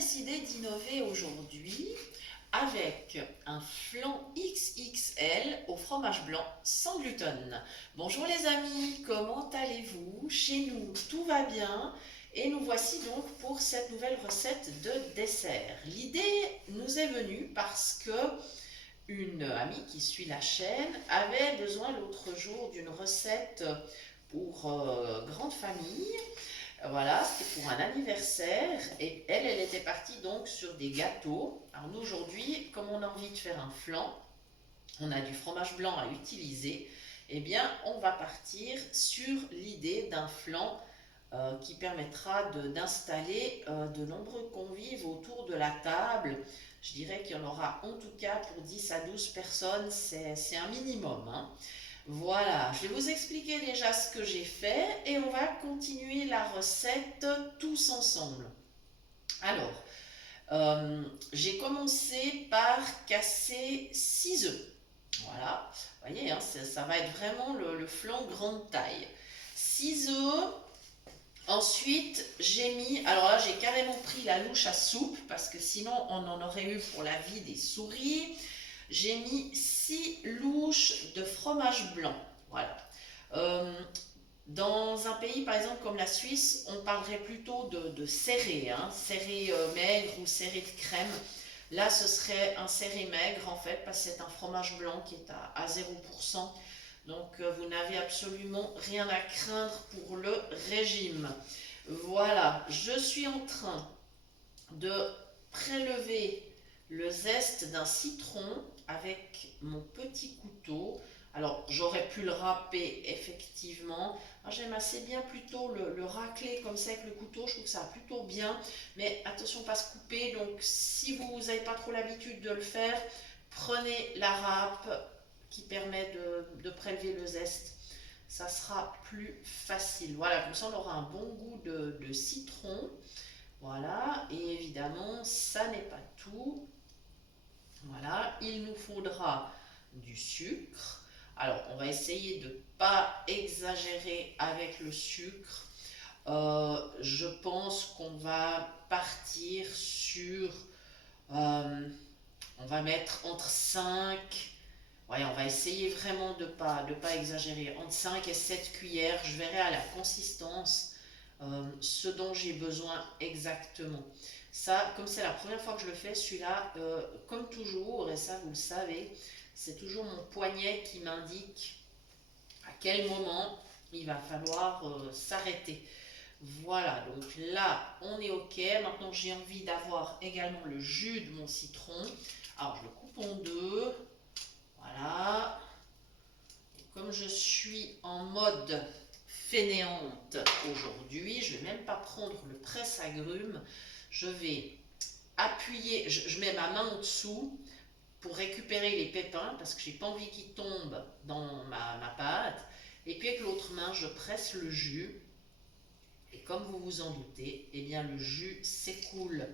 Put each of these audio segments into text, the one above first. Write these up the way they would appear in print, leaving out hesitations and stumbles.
décidé d'innover aujourd'hui avec un flan XXL au fromage blanc sans gluten. Bonjour les amis, comment allez-vous? Chez nous, tout va bien et nous voici donc pour cette nouvelle recette de dessert. L'idée nous est venue parce que une amie qui suit la chaîne avait besoin l'autre jour d'une recette pour grande famille. Voilà, c'était pour un anniversaire et elle était partie donc sur des gâteaux. Alors nous aujourd'hui, comme on a envie de faire un flan, on a du fromage blanc à utiliser, eh bien on va partir sur l'idée d'un flan qui permettra d'installer de nombreux convives autour de la table. Je dirais qu'il y en aura en tout cas pour 10 à 12 personnes, c'est un minimum, hein. Voilà, je vais vous expliquer déjà ce que j'ai fait et on va continuer la recette tous ensemble. Alors, j'ai commencé par casser 6 œufs. Voilà, vous voyez, hein, ça va être vraiment le flan grande taille. 6 œufs. Ensuite, j'ai mis, alors là, j'ai carrément pris la louche à soupe parce que sinon, on en aurait eu pour la vie des souris. J'ai mis 6 louches de fromage blanc. Voilà. Euh, Dans un pays, par exemple, comme la Suisse, on parlerait plutôt de serré, hein, serré maigre ou serré de crème. Là, ce serait un serré maigre, en fait, parce que c'est un fromage blanc qui est à 0%. Donc, vous n'avez absolument rien à craindre pour le régime. Voilà, je suis en train de prélever le zeste d'un citron avec mon petit couteau. Alors, j'aurais pu le râper effectivement. J'aime assez bien plutôt le racler comme ça avec le couteau. Je trouve que ça va plutôt bien. Mais attention, pas se couper. Donc, si vous n'avez pas trop l'habitude de le faire, prenez la râpe qui permet de prélever le zeste. Ça sera plus facile. Voilà, comme ça, on aura un bon goût de citron. Voilà, et évidemment, ça n'est pas tout. Voilà, il nous faudra du sucre. Alors, on va essayer de ne pas exagérer avec le sucre. Je pense qu'on va partir sur... on va mettre entre 5... Ouais, on va essayer vraiment de pas exagérer. Entre 5 et 7 cuillères, je verrai à la consistance ce dont j'ai besoin exactement. Ça, comme c'est la première fois que je le fais, celui-là, comme toujours, et ça vous le savez, c'est toujours mon poignet qui m'indique à quel moment il va falloir s'arrêter. Voilà, donc là, on est OK. Maintenant, j'ai envie d'avoir également le jus de mon citron. Alors, je le coupe en deux. Voilà. Et comme je suis en mode fainéante aujourd'hui, je ne vais même pas prendre le presse-agrumes. Je vais appuyer, je mets ma main en dessous pour récupérer les pépins parce que j'ai pas envie qu'ils tombent dans ma pâte. Et puis avec l'autre main, je presse le jus. Et comme vous vous en doutez, eh bien le jus s'écoule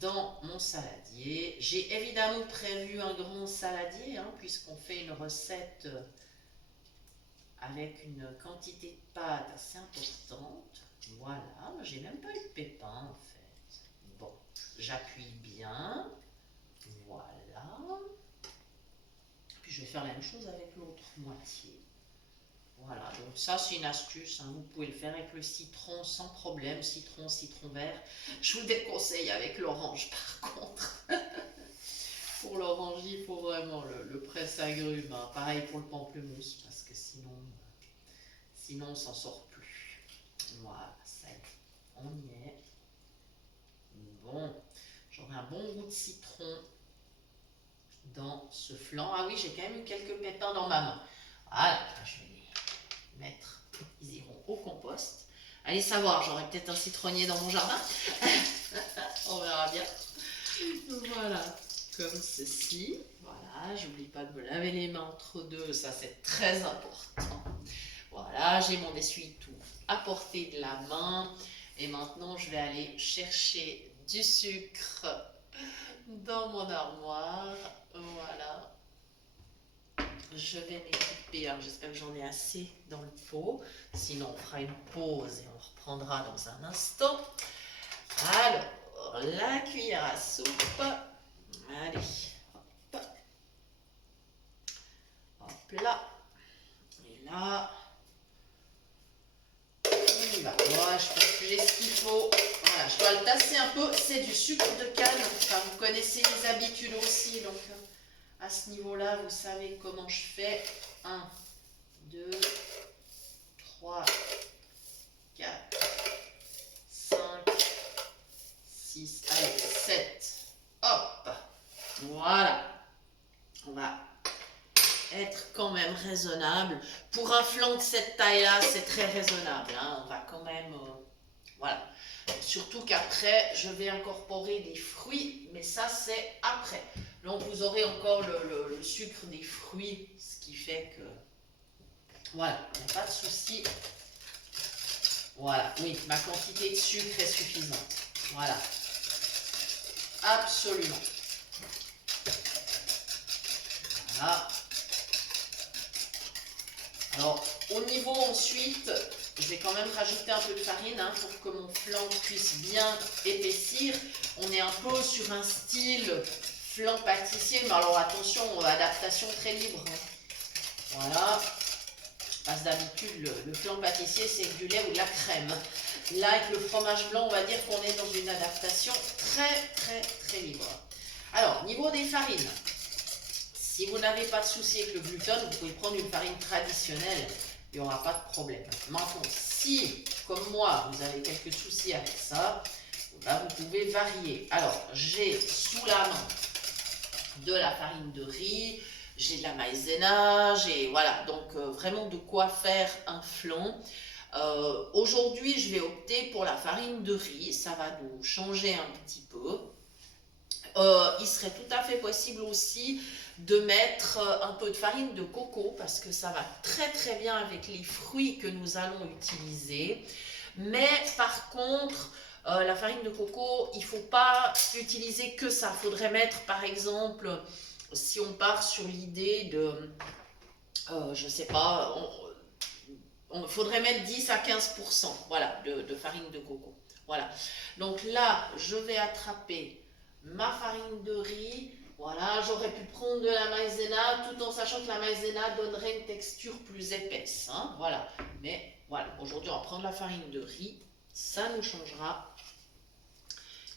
dans mon saladier. J'ai évidemment prévu un grand saladier, hein, puisqu'on fait une recette avec une quantité de pâte assez importante. Voilà, j'ai même pas eu de pépins en fait. Bon, j'appuie bien. Voilà. Puis je vais faire la même chose avec l'autre moitié. Voilà, donc ça c'est une astuce, hein. Vous pouvez le faire avec le citron sans problème, citron vert. Je vous déconseille avec l'orange par contre. Pour l'orange, il faut vraiment le presse-agrumes, hein. Pareil pour le pamplemousse, parce que sinon on s'en sort plus. Voilà, ça y est, on y est. Bon, j'aurai un bon goût de citron dans ce flan. Ah oui, j'ai quand même eu quelques pépins dans ma main. Voilà, je vais les mettre, ils iront au compost. Allez savoir, j'aurai peut-être un citronnier dans mon jardin. On verra bien. Voilà, comme ceci. Voilà, j'oublie pas de me laver les mains entre deux, ça c'est très important. Voilà, j'ai mon essuie-tout à portée de la main. Et maintenant, je vais aller chercher du sucre dans mon armoire. Voilà. Je vais m'équiper. Alors, j'espère que j'en ai assez dans le pot. Sinon, on fera une pause et on reprendra dans un instant. Alors, Alors, la cuillère à soupe. Allez, hop, hop là. Et là, on y va. Voilà, je pense que j'ai ce qu'il faut. Voilà, je dois le tasser un peu. C'est du sucre de canne. Enfin, vous connaissez les habitudes aussi. Donc, à ce niveau-là, vous savez comment je fais. 1, 2, 3, 4, 5, 6, allez, 7. Hop. Voilà. On va être quand même raisonnable. Pour un flan de cette taille-là, c'est très raisonnable. Hein. On va quand même... voilà. Surtout qu'après, je vais incorporer des fruits, mais ça, c'est après. Donc, vous aurez encore le sucre des fruits, ce qui fait que... voilà, il n'y a pas de souci. Voilà, oui, ma quantité de sucre est suffisante. Voilà. Absolument. Voilà. Alors, au niveau ensuite, je vais quand même rajouter un peu de farine hein, pour que mon flan puisse bien épaissir. On est un peu sur un style flan pâtissier, mais alors attention, adaptation très libre. Hein. Voilà. Parce que d'habitude, le flan pâtissier, c'est du lait ou de la crème. Là, avec le fromage blanc, on va dire qu'on est dans une adaptation très libre. Alors, niveau des farines. Si vous n'avez pas de souci avec le gluten, vous pouvez prendre une farine traditionnelle, il n'y aura pas de problème. Maintenant, si, comme moi, vous avez quelques soucis avec ça, là, vous pouvez varier. Alors, j'ai sous la main de la farine de riz, j'ai de la maïzena, j'ai voilà, donc vraiment de quoi faire un flan. Aujourd'hui, je vais opter pour la farine de riz, ça va nous changer un petit peu. Il serait tout à fait possible aussi de mettre un peu de farine de coco parce que ça va très bien avec les fruits que nous allons utiliser. Mais par contre, la farine de coco, il ne faut pas utiliser que ça. Il faudrait mettre par exemple, si on part sur l'idée de, je ne sais pas, il faudrait mettre 10 à 15% voilà, de farine de coco. Voilà. Donc là, je vais attraper ma farine de riz, voilà, j'aurais pu prendre de la maïzena tout en sachant que la maïzena donnerait une texture plus épaisse, hein, voilà, mais voilà, aujourd'hui on va prendre la farine de riz, ça nous changera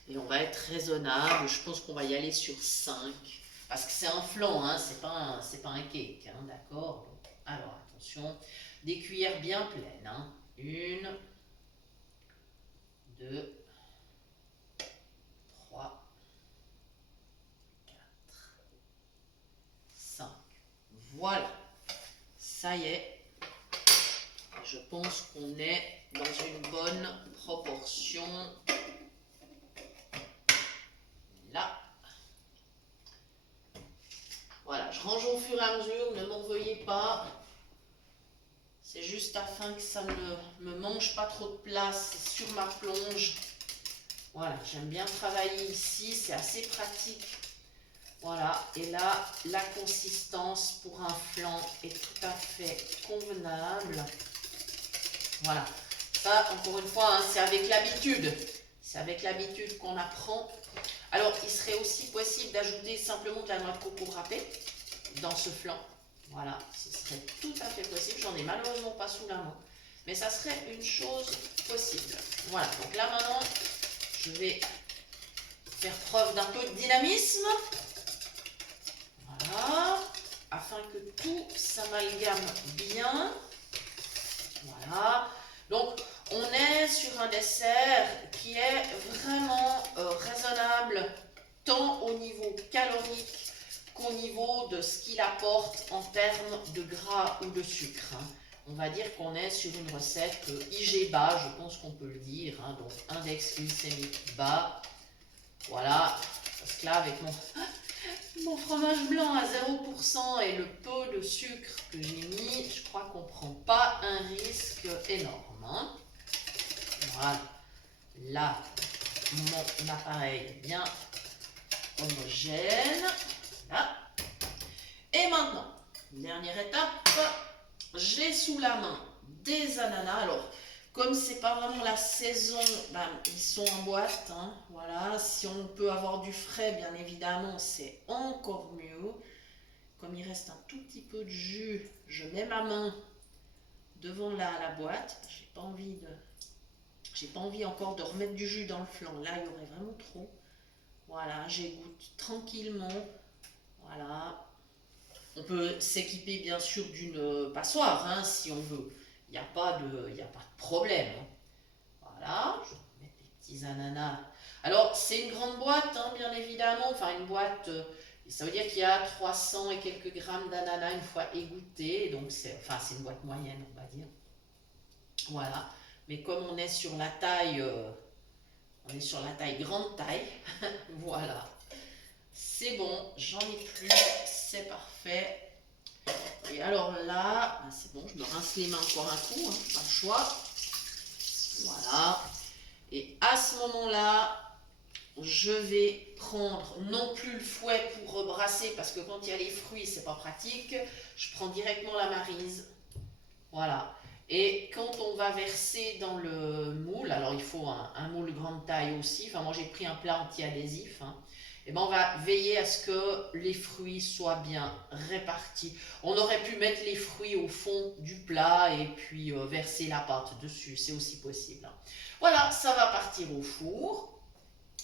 et on va être raisonnable, je pense qu'on va y aller sur 5 parce que c'est un flan, hein, c'est pas un cake, hein, d'accord, alors attention, des cuillères bien pleines, hein, 1, 2, 3, 5. Voilà, ça y est, je pense qu'on est dans une bonne proportion. Là, voilà, je range au fur et à mesure, ne m'en veuillez pas. C'est juste afin que ça ne me mange pas trop de place sur ma plonge. Voilà, j'aime bien travailler ici, c'est assez pratique. Voilà, et là, la consistance pour un flan est tout à fait convenable. Voilà, ça, encore une fois, hein, c'est avec l'habitude. C'est avec l'habitude qu'on apprend. Alors, il serait aussi possible d'ajouter simplement de la noix de coco râpée dans ce flan. Voilà, ce serait tout à fait possible. J'en ai malheureusement pas sous la main, mais ça serait une chose possible. Voilà, donc là maintenant, je vais faire preuve d'un peu de dynamisme. Voilà, afin que tout s'amalgame bien. Voilà, donc on est sur un dessert qui est vraiment raisonnable, tant au niveau calorique qu'au niveau de ce qu'il apporte en termes de gras ou de sucre. Hein. On va dire qu'on est sur une recette IG bas, je pense qu'on peut le dire, hein, donc index glycémique bas. Voilà, parce que là avec mon fromage blanc à 0% et le peu de sucre que j'ai mis, je crois qu'on ne prend pas un risque énorme. Hein. Voilà, là, mon appareil est bien homogène. Là. Et maintenant, dernière étape, j'ai sous la main des ananas. Alors, comme c'est pas vraiment la saison, ben, ils sont en boîte, hein, voilà. Si on peut avoir du frais, bien évidemment, c'est encore mieux. Comme il reste un tout petit peu de jus, je mets ma main devant la boîte. J'ai pas envie encore de remettre du jus dans le flanc. Là, il y aurait vraiment trop. Voilà, j'égoutte tranquillement. Voilà. On peut s'équiper bien sûr d'une passoire, hein, si on veut. Il n'y a pas de problème, hein. Voilà, je vais mettre des petits ananas. Alors, c'est une grande boîte, hein, bien évidemment. Enfin, une boîte, ça veut dire qu'il y a 300 et quelques grammes d'ananas une fois égouttés. Donc, c'est une boîte moyenne, on va dire. Voilà. Mais comme on est sur la taille grande taille. Voilà. C'est bon, j'en ai plus, c'est parfait. Et alors là, c'est bon, je me rince les mains encore un coup, hein, pas le choix. Voilà. Et à ce moment-là, je vais prendre non plus le fouet pour rebrasser, parce que quand il y a les fruits, c'est pas pratique. Je prends directement la maryse. Voilà. Et quand on va verser dans le moule, alors il faut un moule grande taille aussi. Enfin, moi j'ai pris un plat anti-adhésif, hein. Et ben on va veiller à ce que les fruits soient bien répartis. On aurait pu mettre les fruits au fond du plat et puis verser la pâte dessus, c'est aussi possible, hein. Voilà, ça va partir au four.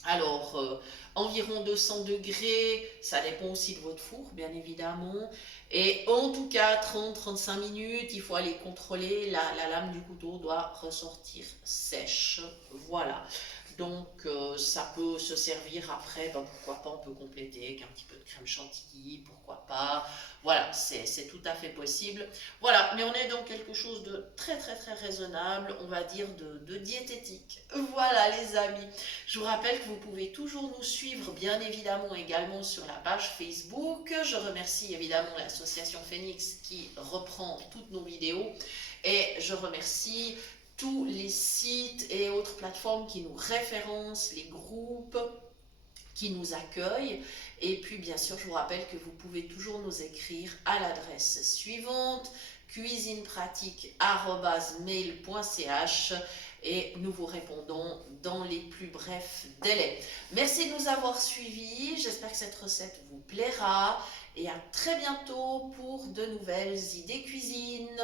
Alors, environ 200 degrés, ça dépend aussi de votre four, bien évidemment. Et en tout cas, 30-35 minutes, il faut aller contrôler, la lame du couteau doit ressortir sèche. Voilà. Donc, ça peut se servir après, ben, pourquoi pas, on peut compléter avec un petit peu de crème chantilly, pourquoi pas. Voilà, c'est tout à fait possible. Voilà, mais on est dans quelque chose de très très très raisonnable, on va dire de diététique. Voilà les amis. Je vous rappelle que vous pouvez toujours nous suivre, bien évidemment, également sur la page Facebook. Je remercie évidemment l'association Phoenix qui reprend toutes nos vidéos. Et je remercie tous les sites et autres plateformes qui nous référencent, les groupes qui nous accueillent. Et puis, bien sûr, je vous rappelle que vous pouvez toujours nous écrire à l'adresse suivante, cuisinepratique@mail.ch, et nous vous répondons dans les plus brefs délais. Merci de nous avoir suivis. J'espère que cette recette vous plaira et à très bientôt pour de nouvelles idées cuisine.